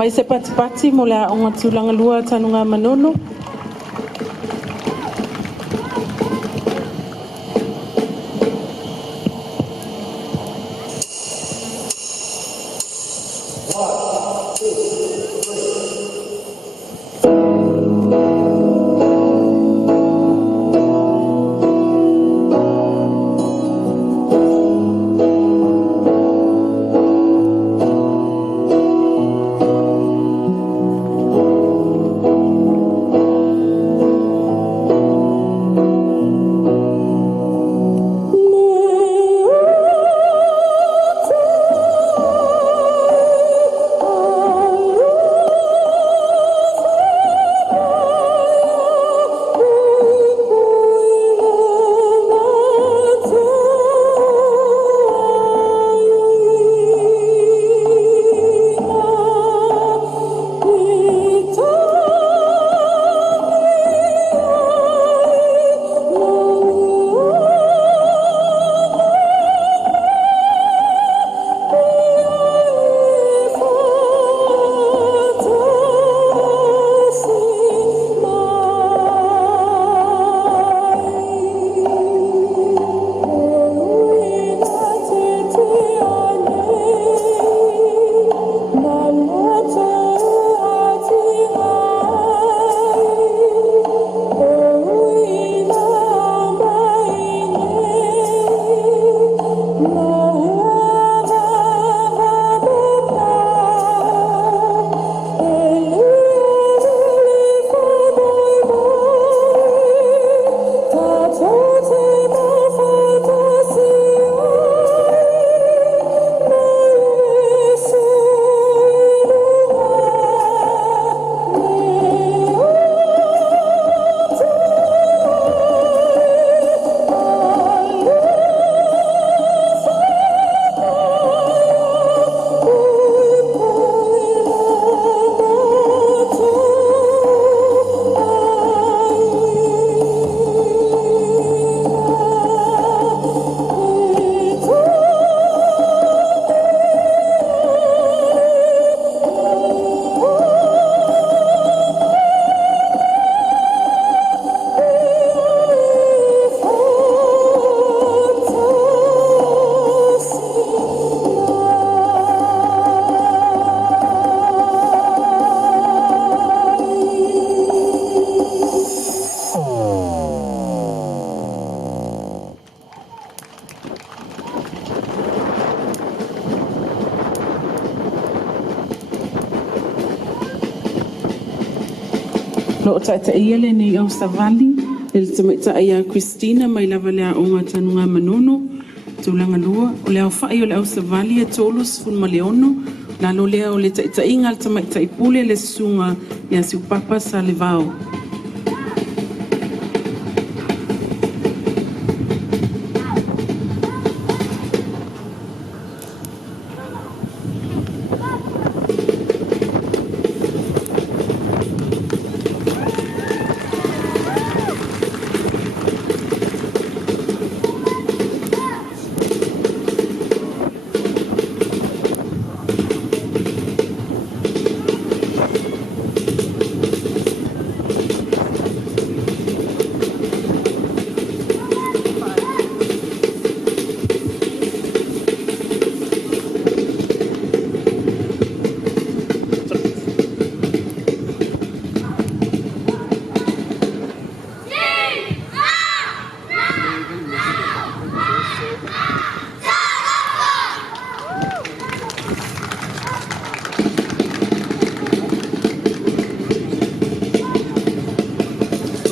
Mai se pati mo le aonga tūlanga lua Tanugamanono. Lo o taita Eleele nei au savali, le tamaita ia Christina mai lava lea o ngā Tanugamanono, tūlanga lua, o lea o whai o le au savali e tōlus fun maleono, la lo lea o le taita inga le tamaita ipule le sunga ia si upapa sa le vao.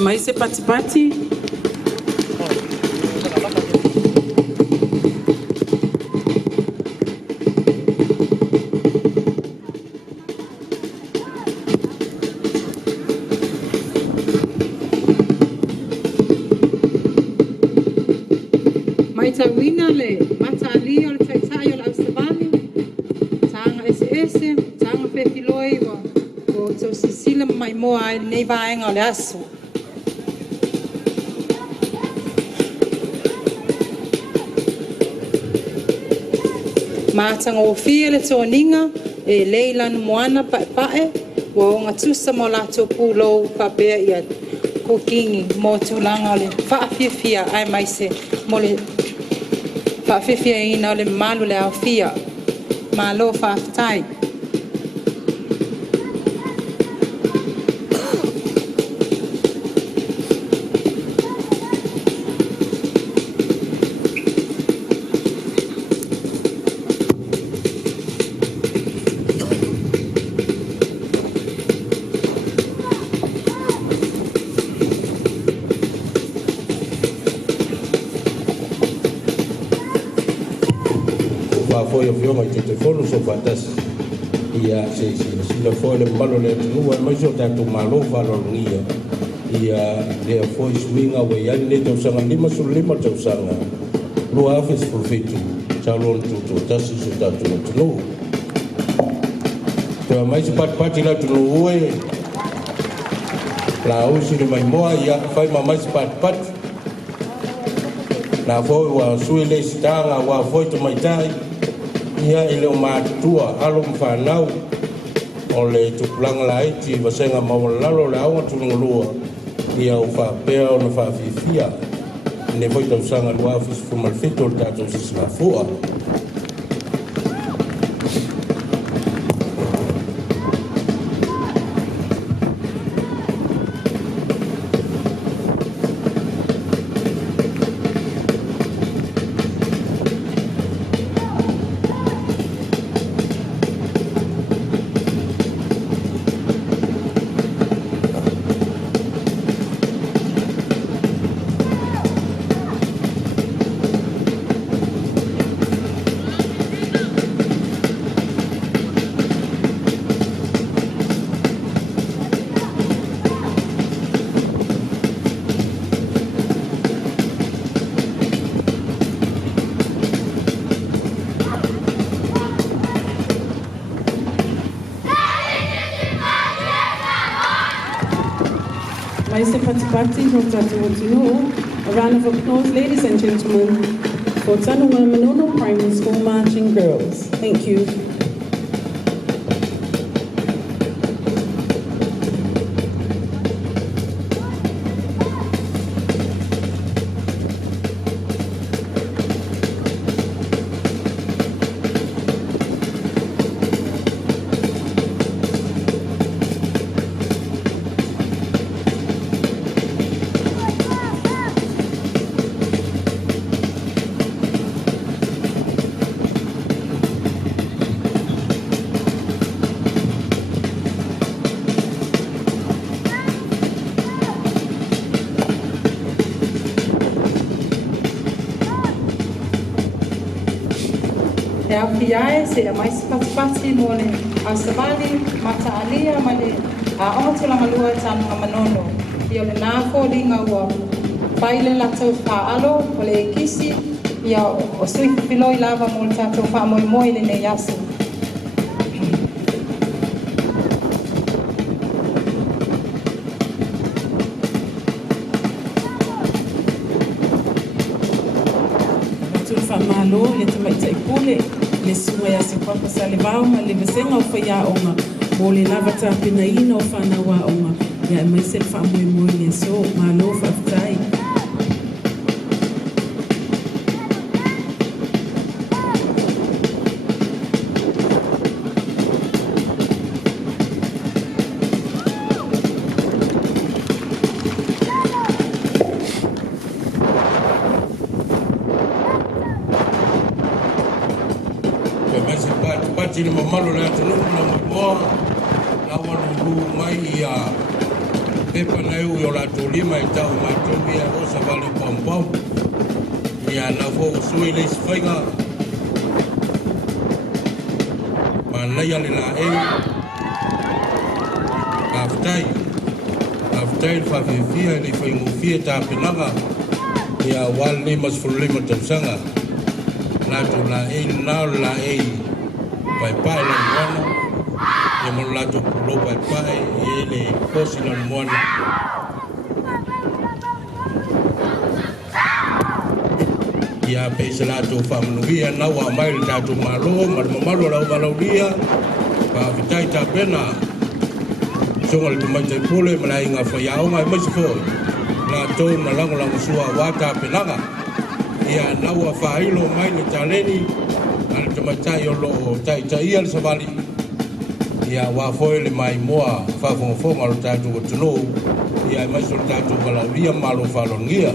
Mai se patipati. Mai tawina le mata ali o le taitai o le Austavali. Tanga ese, tanga pefiloi o tau sisila mai moa ai nei vaenga o le aso. Matanga o fia le toaninga e leilanu moana pae wa o ngatusa mo lato pulo papea ia kokingi mo tulanga o le fia ai mai se mo le fia ina o le malu le au fia malo fa'afetai. Foi o fioma i te telefono so fatasi ia se sila foi le malo le tunua mai so tatu malo valongia ia le foi swinga we ia le tau sanga lima su lima tau sanga lo afes profetu chalon tu tasi so tatu tunu te mai se pat la tunu we la usi le mai moa ia fai mai se pat na foi wa suile stanga wa foi to mai tai ia ele o matua alo mfanau o le tupulanga lai ti vasenga maulalo le awa tulungulua ia o whapea o na whawhifia ne foi tau sanga lua fis fumalfito o tato sisnafua Mr. Patipati, a round of applause, ladies and gentlemen, for Tanugamanono Primary School Marching Girls. Thank you. E Apia se mai patipati mo le Austavali mata alia ma le a o tula malua Tanugamanono ia le nafo linga ua paile la tau whaalo o le kisi ia o sui filoi lava mo le tatou wha moi le nei asu. Malo le tamaita ipule le sua ya se papa sa le vau ma le vesenga o whaia onga mo le lava tāpina ina o whanawa onga ia mai se wha moi le so malo whaftai. Tino mamalo le atu nuku na moa na wanu mai ia pepa na eu yo la tolima e tau mātou ia o sa vale pompom. Ia na fo sui le sfainga. Ma nei ale la e. Aftai fa fia ni fa ngufia ta penanga. Ia wale mas fulima tamsanga. La tu la e na la e. Pai pai la wana. Ia mo la tu lo pai pai e le kosi la mwana. Ia pese la tu famnuia na wa mai ta tu malo malo la dia. Pa vitai ta pena. Songal tu mai te pole malai nga fa ya o mai mas fo. Na to na lang sua wata penanga. Ia na wa fa ilo mai le taleni. Al te mai tai lo tai ia le savali. Ia wa fo le mai moa fa fo mal ta tu no. Ia mai so ta tu kala via malo fa longia.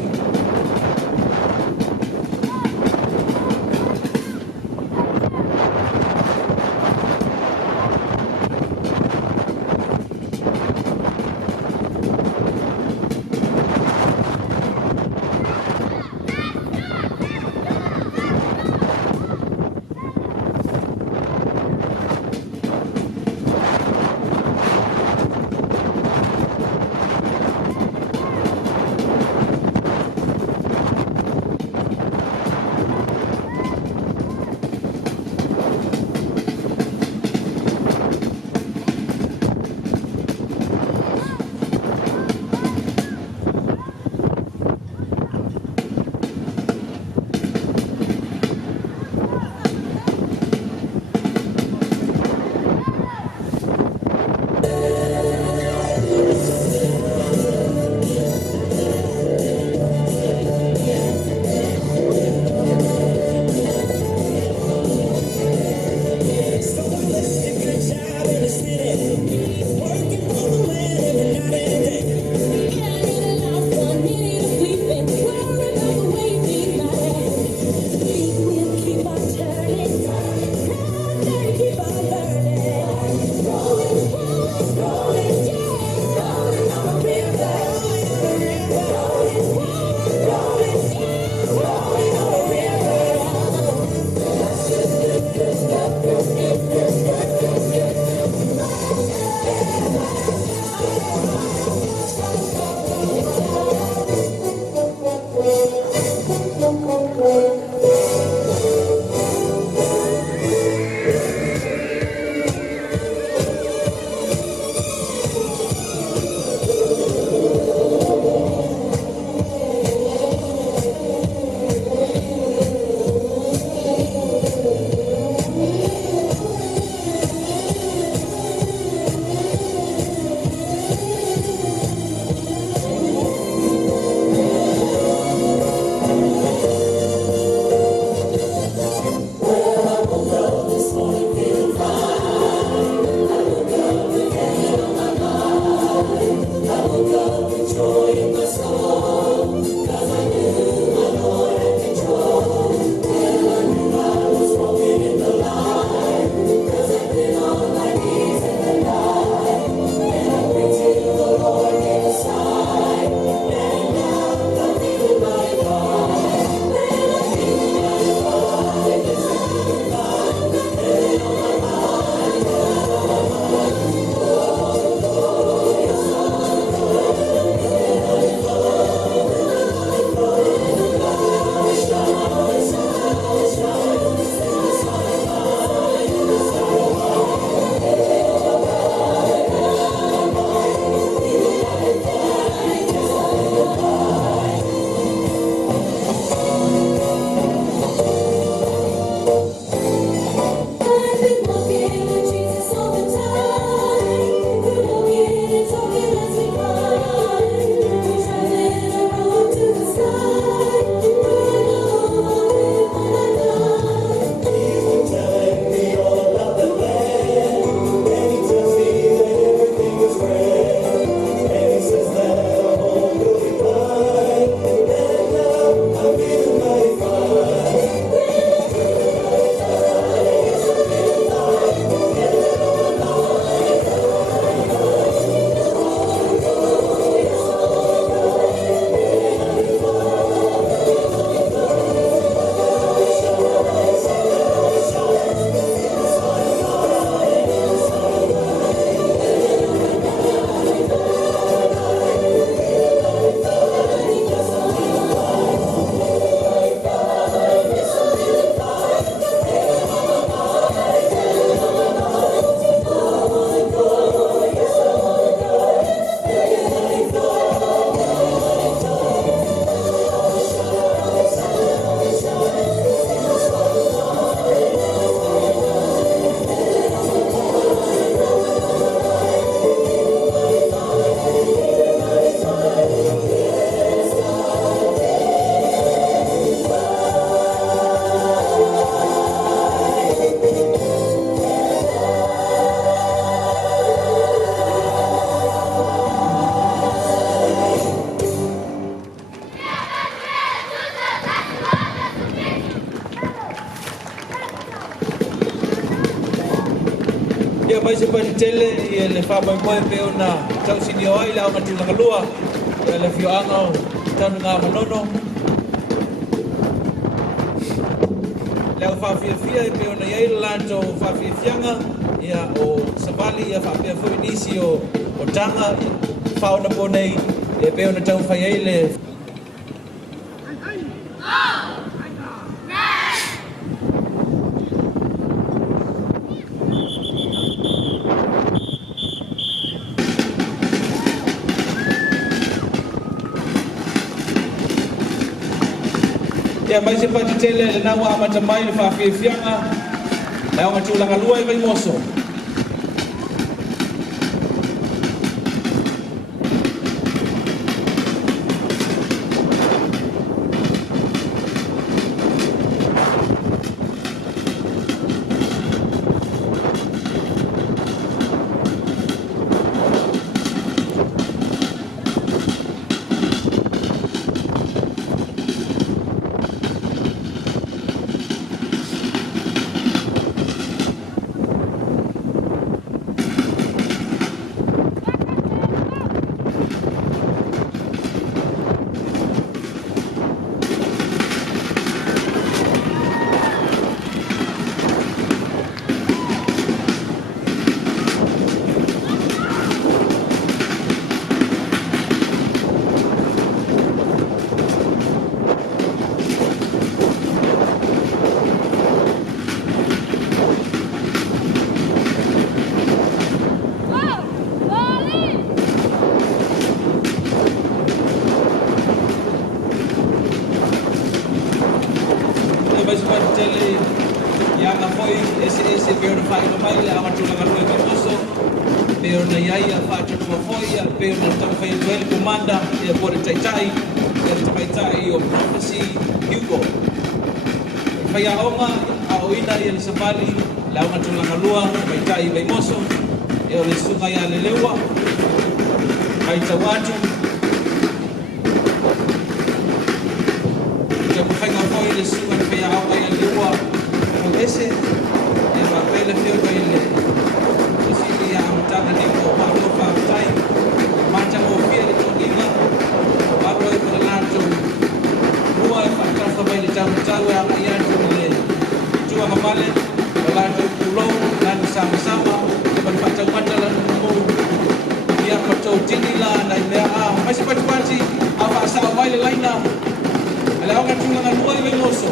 mai se pai tele e le fa mai mai pe ona tau sini oi la ona tu la lua e le fio anga Tanugamanono le fa fia e pe ona ia la to fa fianga ia o savali ia fa pe fo inisi o tanga fa ona ponei e pe ona tau fa ile mai se pati tele le nawa amata mai le whawhiawhianga e o matulanga lua e Vaimoso. Vaimoso e o le sunga ia le leua mai tawatu ke mo whainga foi le sunga le whaia au ia leua o ese e wa pele feo kai le sili ia amtanga ni ko pālo whaatai mata o fia le tonginga o aro e kona lato rua e whaakafa mai le tau e ama ia le tua mamale o lato kulou lanu sama-sama berpacang-pacang lalu nemu dia pacau tinggilah dan dia masih pati-pati apa asal baile lainnya ala orang tulangan dua di Vaimoso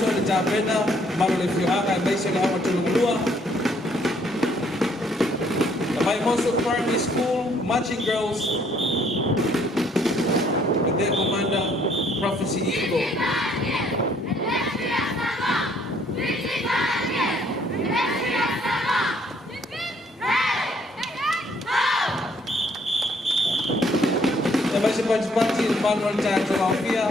Vaimoso le tapena, malo le fioranga e maise le hawa tulungalua. The Vaimoso Primary School marching girls with their commander, Prophecy Eagle. Maise participanti il manual tato Apia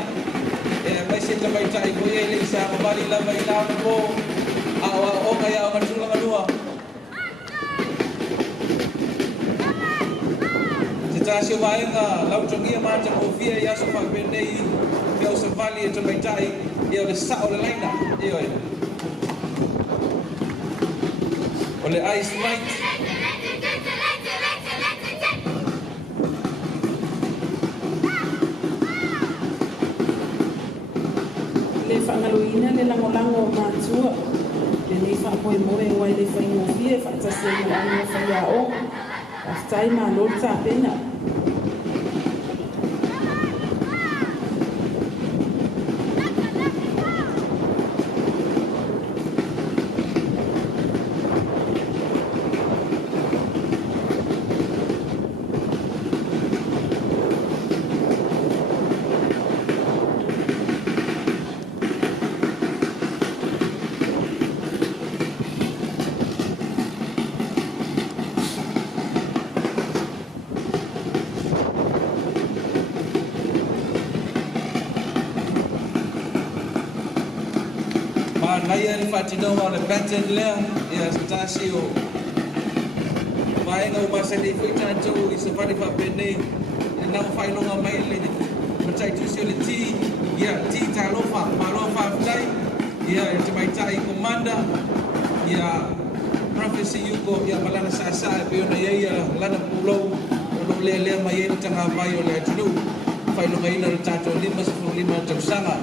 maise tamai tai ko ele sa mabali lava ila mo o kaya ang Tanugamanono Sitasio vaenga lau tongia mata o fia ya so fa benei peo se vali e tamai tai e o le sa o le laina e oi o le ice light le whaangaloina le langolango o mātua. Le nei whaapoe moe wai le whainofie, whaatase mo ango whaia o. Aftai mā lota pena. Naya ni Fatinoa le pattern lea ya Sitasio vaenga umasali foi tanto I se vale fa bene na fai longa mai le matai tu se le ti ya ti talofa malofa tai ya te mai tai commander ya Prophecy Yuko ya malana sasa pe ona ya lana pulo no le mai tanga vai o le tulu fai longa ina tato 5 tau sanga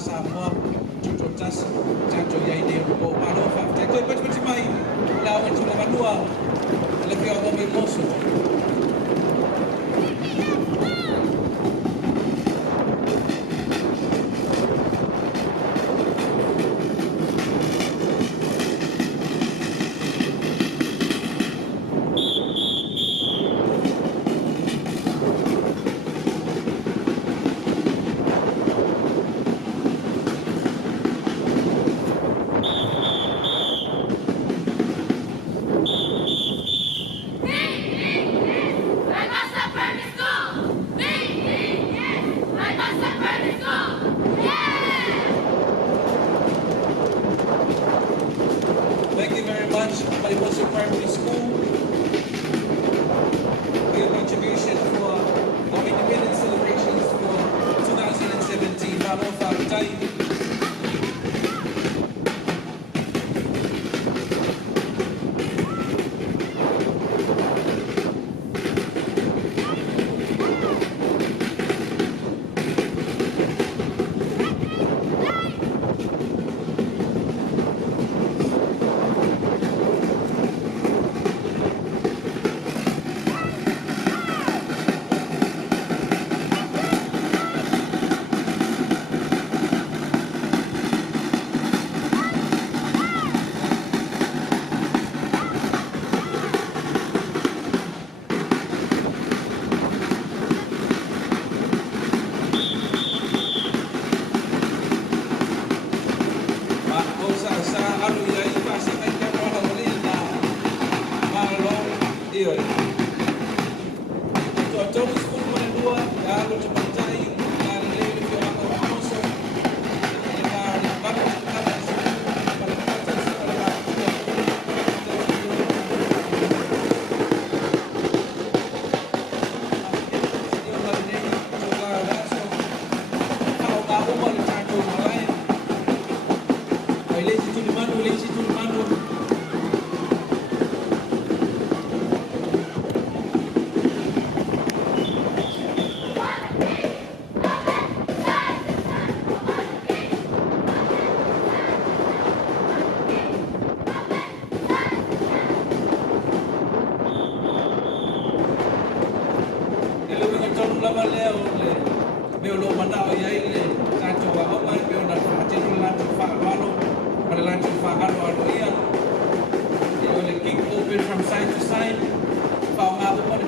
Samoa, Tato Yaide, o Malofa, Tato Mai, Lao and Tanugamanono, Apia o Vaimoso. Thank you very much, Vaimoso Primary School, for your contribution for our independence celebrations for 2017. Malofa Tai.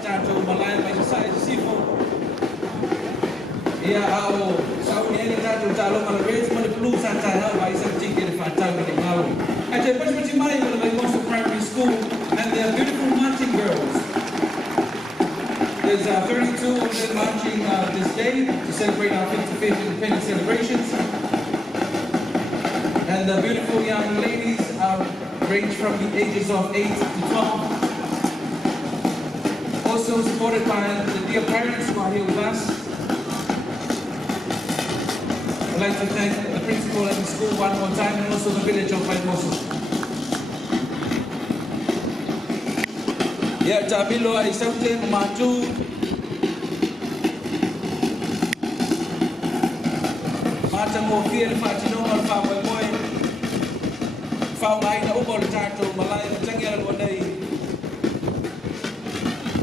tātou malaya mai sasai sifo. Ia ao sauni ene tātou tālonga la reis mani pulu sa tai hau ai sa tiki le whātau ni ngau. I te pachipati mai o le Vaimoso Primary School and they are beautiful marching girls. There's 32 of them marching this day to celebrate our 55th independence celebrations. And the beautiful young ladies range from the ages of 8 to 12. Also supported by the dear parents who are here with us. I'd like to thank the principal at the school one more time and also the village of Vaimoso. Ya tabilo ay saute matu. Mata mo fiel fatino al fa moi. Fa mai na ubo le tato malai na tangia lo nei.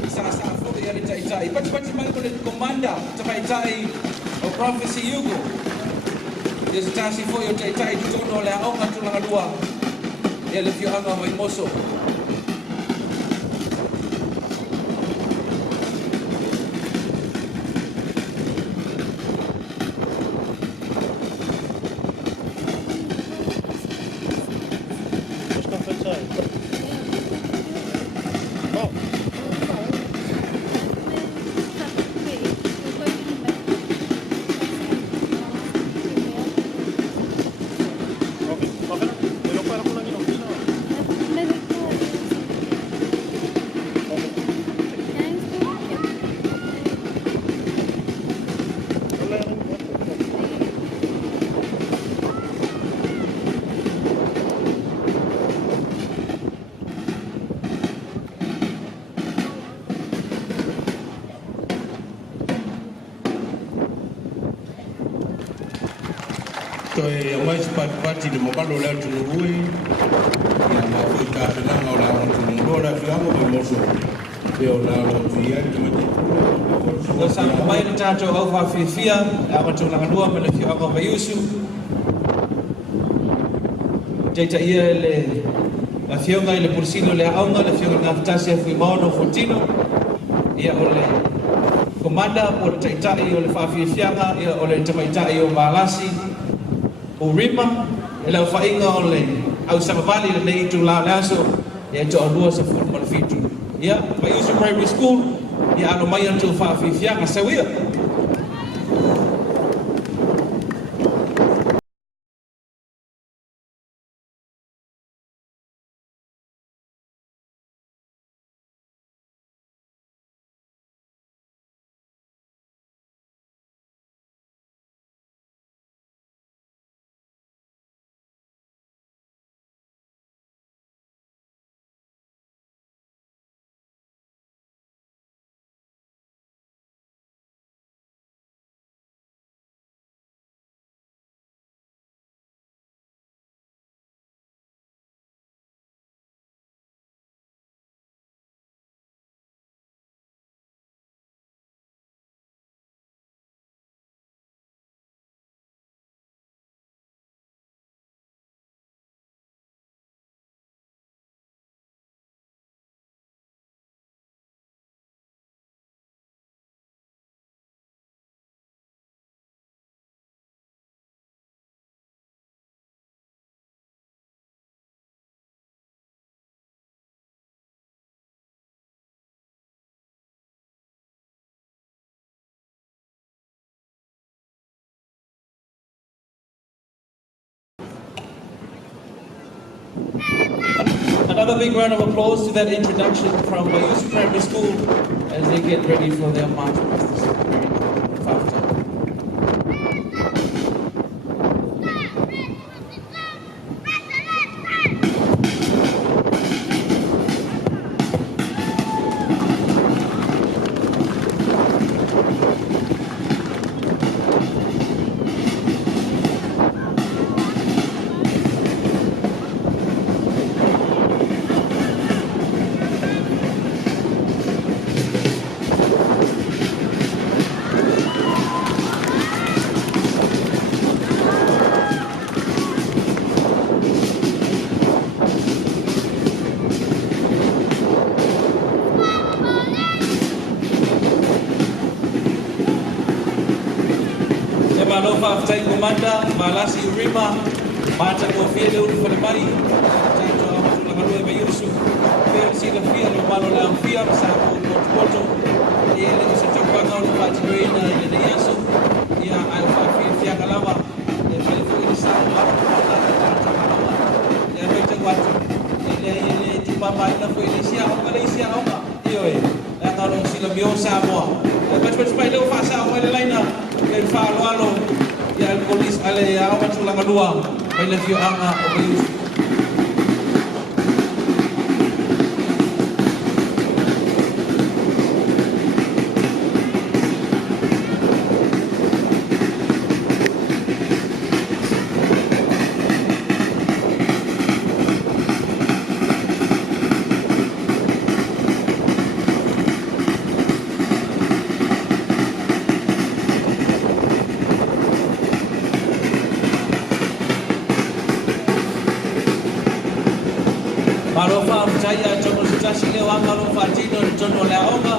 Sa fo ya le tai. Pati mai ko le commander tai of Prophecy Yugo. There's a tasi fo yo tai tono le aonga tulanga lua. Ya le fio anga Vaimoso. E mais parte de mobalo le tunu ui ya ma fu ka na na la tunu ngora fiamo Vaimoso e ona lo fia que mate o sa mai na tato au fa fia a ma tuna lua me le fia ko Vaiusu jeita ia le la fionga ile pulsino le aunga le fionga na tasia fu mono fotino ia ole komanda o taita i ole fa fia ia ole taita i o malasi o rima e lau whainga o le au samavali le nei tu la laso e to alua sa fu malafitu ia Vaiusu Primary School ia ano mai atu whawhiwhianga sawia. Another big round of applause to that introduction from Vaiusu Primary School as they get ready for their march past the Fafta. whaafitai komanda, malasi urima, mata ko fia leu ni whalemai, tato a watu langalua Vaiusu, pēr sila fia no malo la fia, sa ko motu e le se tokanga o pati roina e le yaso, ia ai whaafia fia kalawa, e whale fu i sa o watu pata, tato kalawa, e roi te watu, ele tupama ina fu i sia o kale sia o ma, iyo e ngalo sila bio Samoa. Mas pai leu fasa o ele laina e fa alo ya polis ale ya o tu langa dua pai le fio anga o Vaiusu. Marofa mchaya chomo sitashi leo anga rofa tino nitono le aonga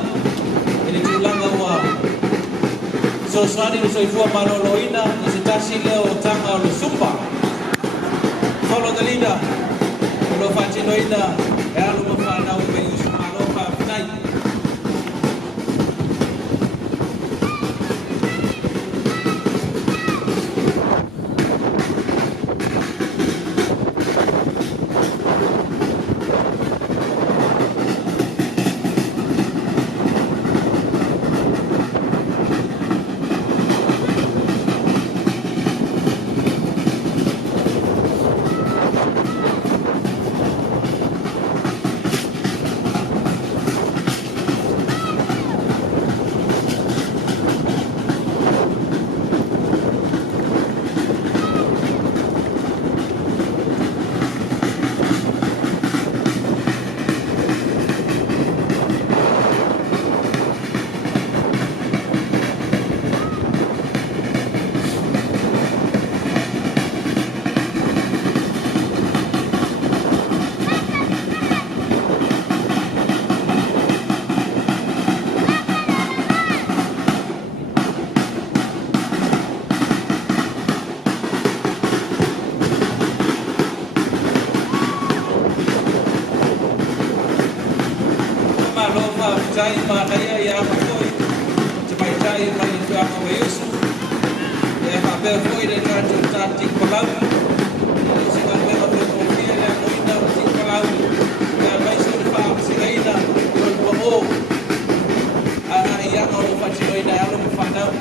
ili tulanga wa so swali usoifua maloloina sitashi leo tanga lusumba follow the leader rofa tino ina ya rofa na Vaiusu marofa mchaya Jai Maria ya Makoi, Jai Jai Maria Vaiusu, ya Habel foi de canto tati kolau, se vai ver o confia ya Moina ti kolau, ya vai ser fa sigaina, o bo, ana ya no fatinoina ya no fanau.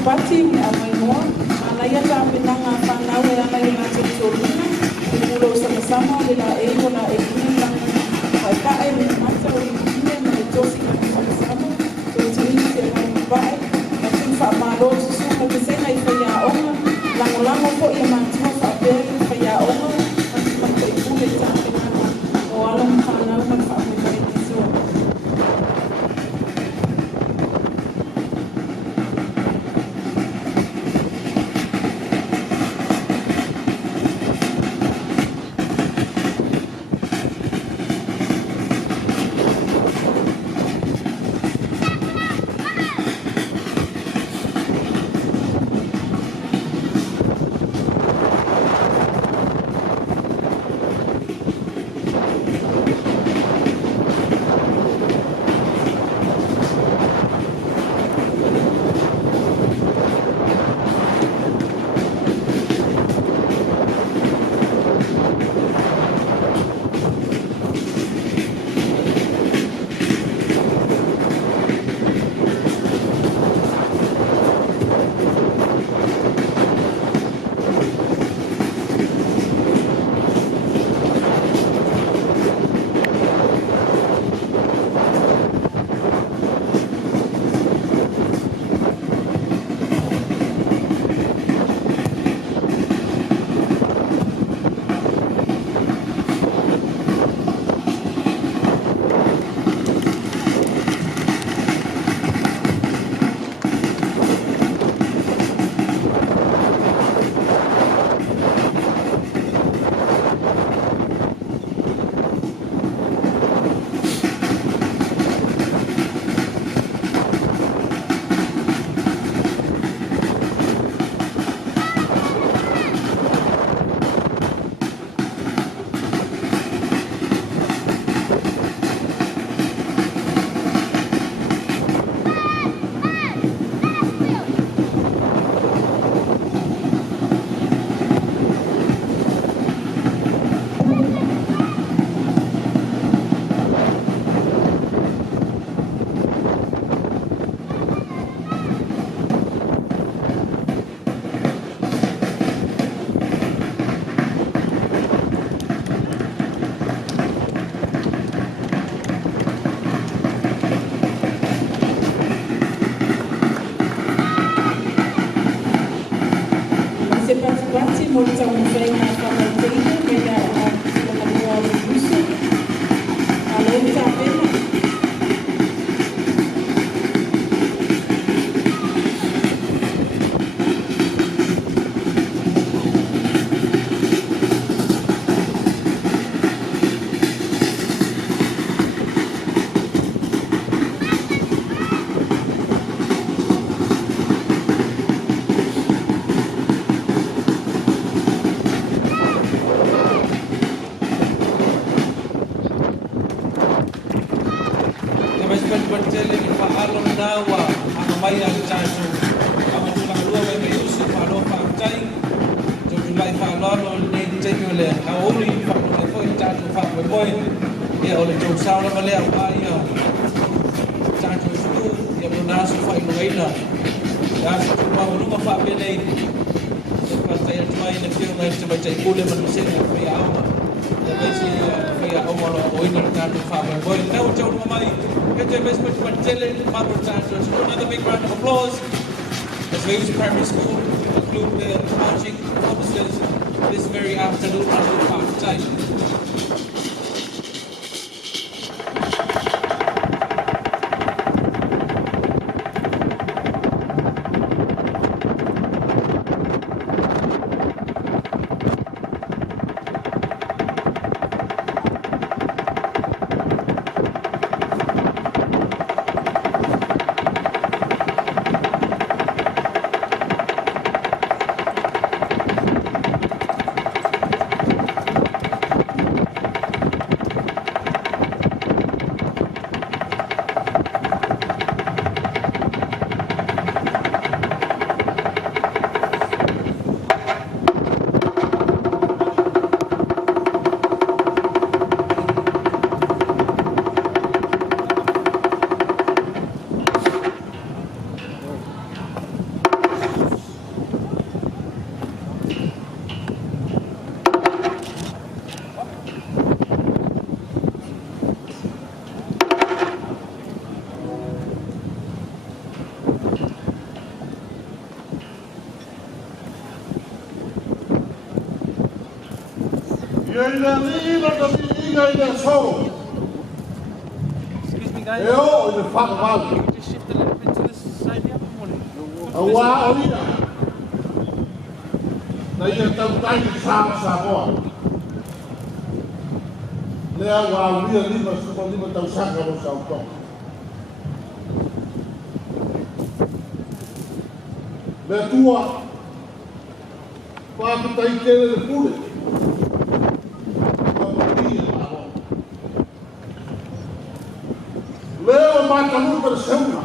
Pati a Vaimoso, anaya ta pinanga panau e ana ina tsoruna, ulo sama-sama bila ego na egina pai ka e me mata o ine na tosi ka sama-sama, to tini se na pai, na tin fa malo su ka se na ia ona, lango ko ia mantua fa pe fa ia ona, ma ko ikule ta o alam panau ma fa mo mai so. mo le tau mwhai ngā whakaiteine, me la o Vaiusu. A le ta pena. Another big round of applause as Vaiusu Primary School conclude their marching officers this very afternoon until 5 time. Excuse me, guys. Just shift a little bit to this side here. Samoa. Lea wa ulia lima tausanga mo Sao Paulo. Lea tua pa tai kele le pule. Leo mata mu per semana.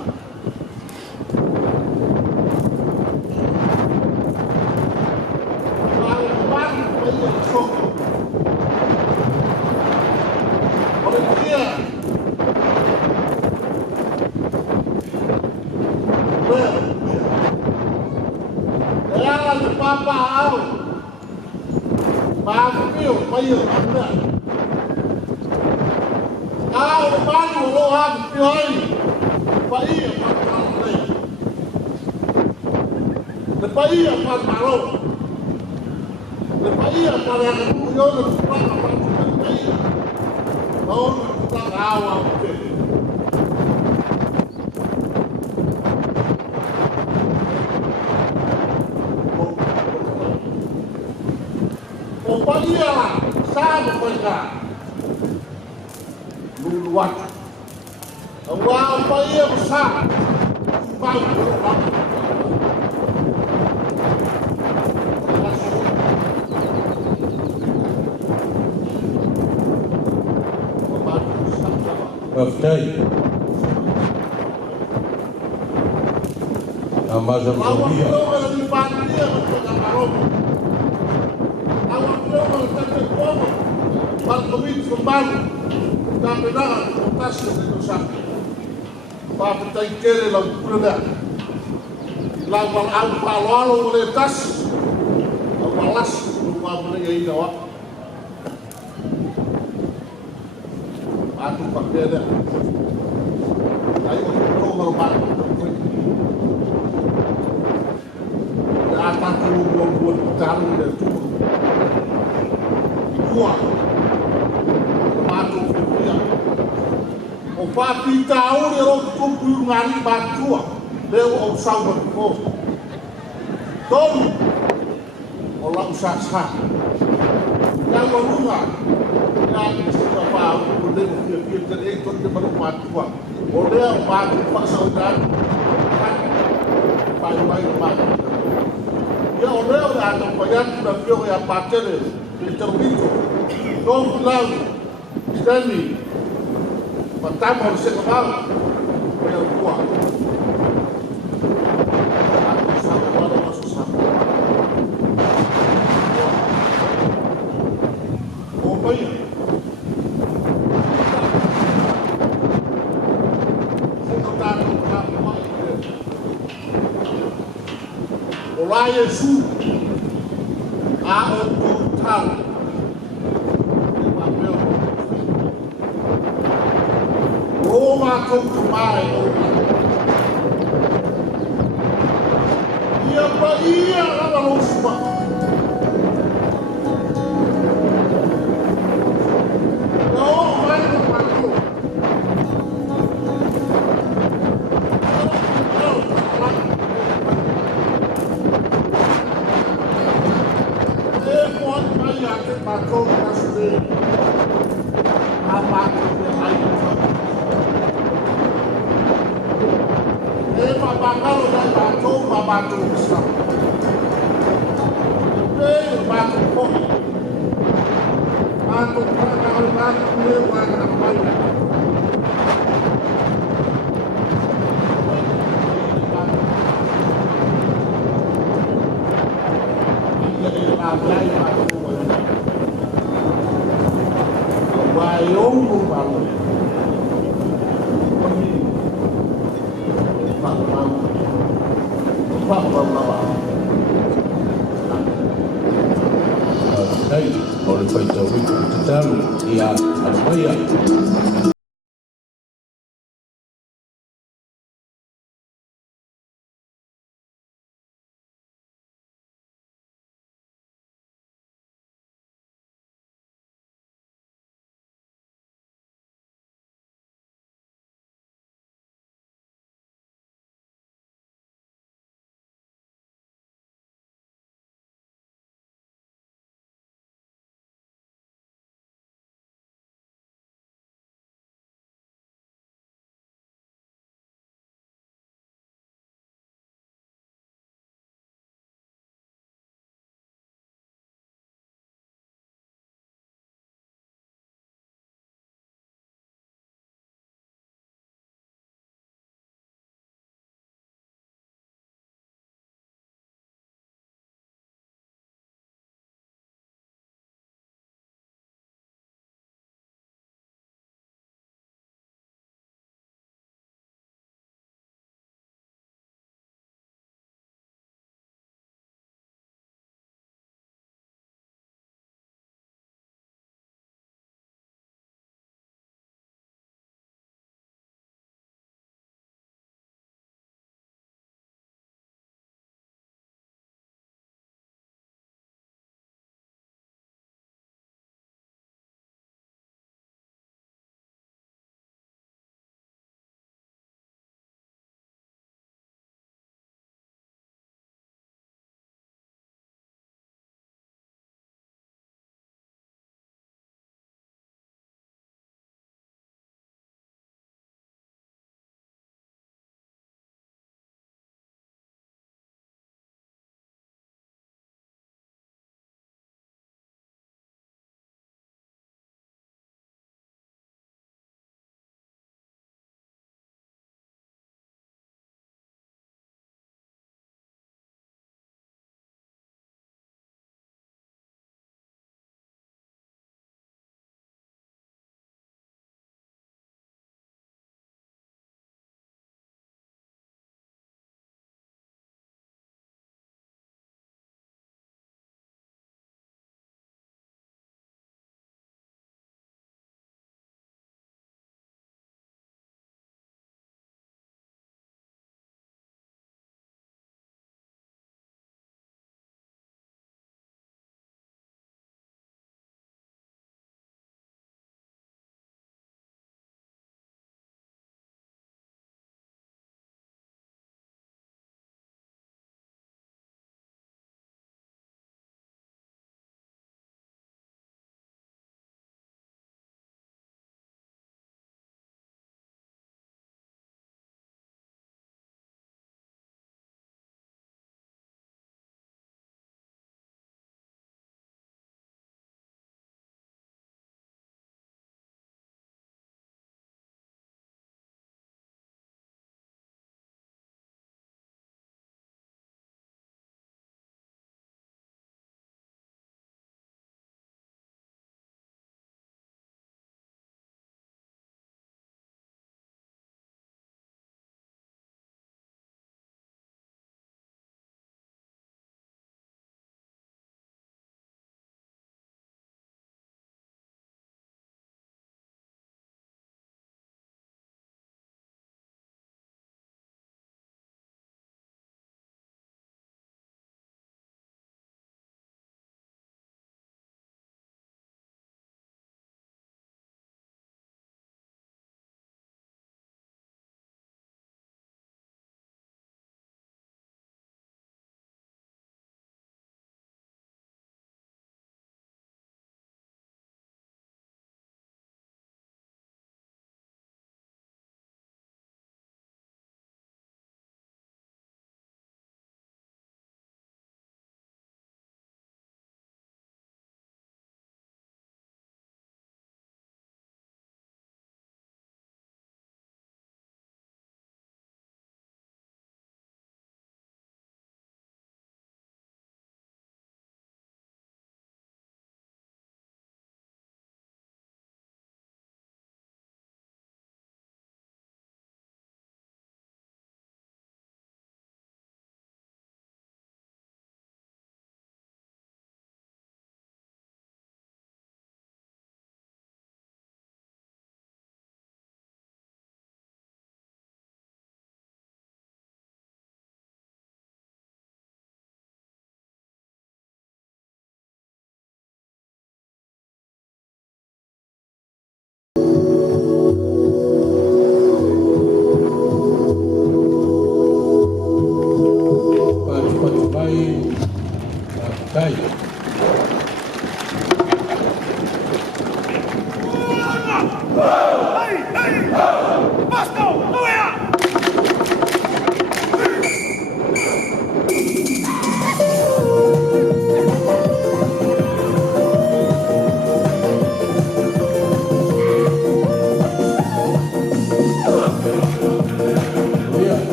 tua. Mato fia. O papita ore o kupu ngari batua. Leo o sawa ko. Tom. O la usasa. Ya lunga. Ya kita pa o le fia te e to te malu matua. O leo mato pa saudan. Pai mato. Ya o leo da acompanhar da fio e a patele de terrorito. Tom lao. Stanley. Pertama harus kebal. Yang kuat. Sampai pada masuk sampai. Apa ya? Sekitar berapa ini? Vaiusu. Total. Roma come mai ia pa ia la lospa no vai no pato e pode vai a que pato nasce a pato de ai e papagalo da bato babato sa e bato ko bato para bato ne para mai Vaiusu balu Hey, oleh paita wiku te talu ia almaya.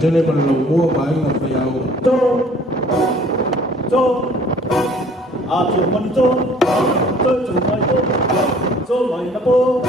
Tele berlomba baik apa yang Apia manito, to mai to, so mai na po.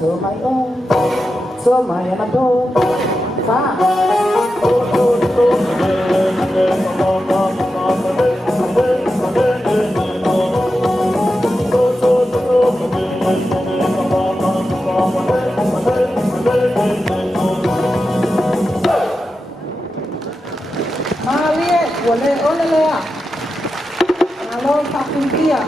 So my own, so my own, Malie, ole ole lea. Alo papuntia.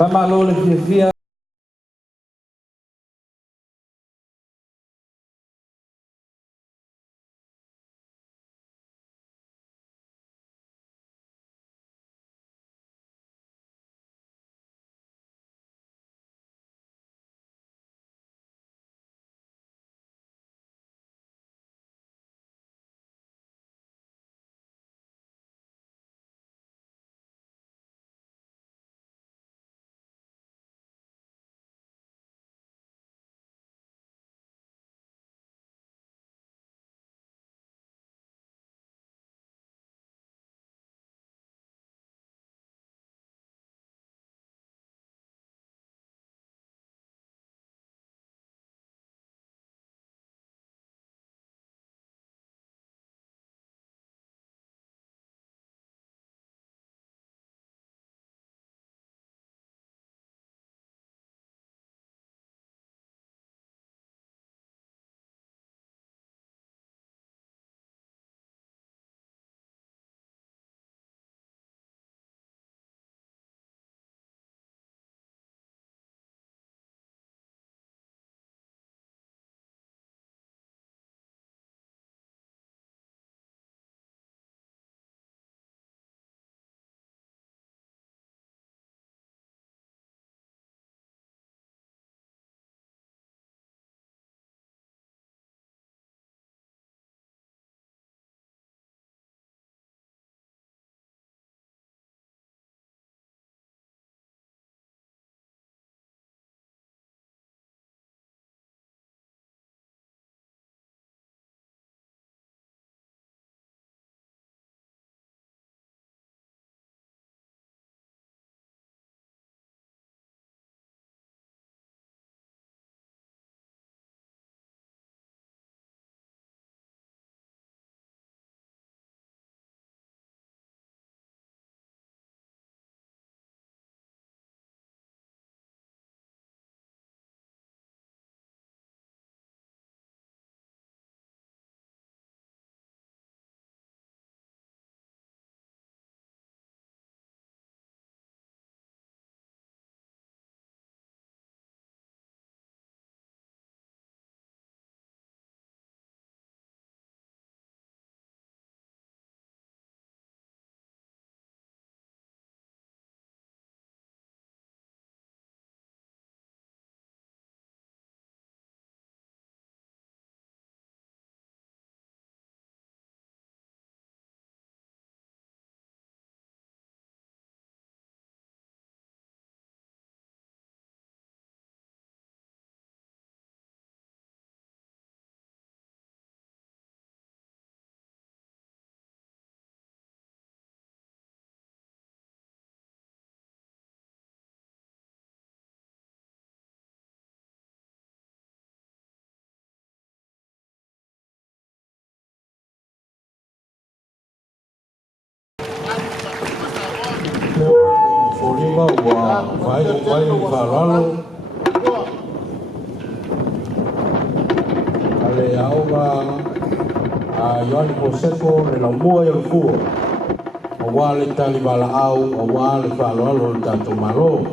Pamalole fia inga ua vai whalalo. Ale aunga Yohani Poseko le la mua i fua. O wale tali wala au, o wale whalalo le tato malo.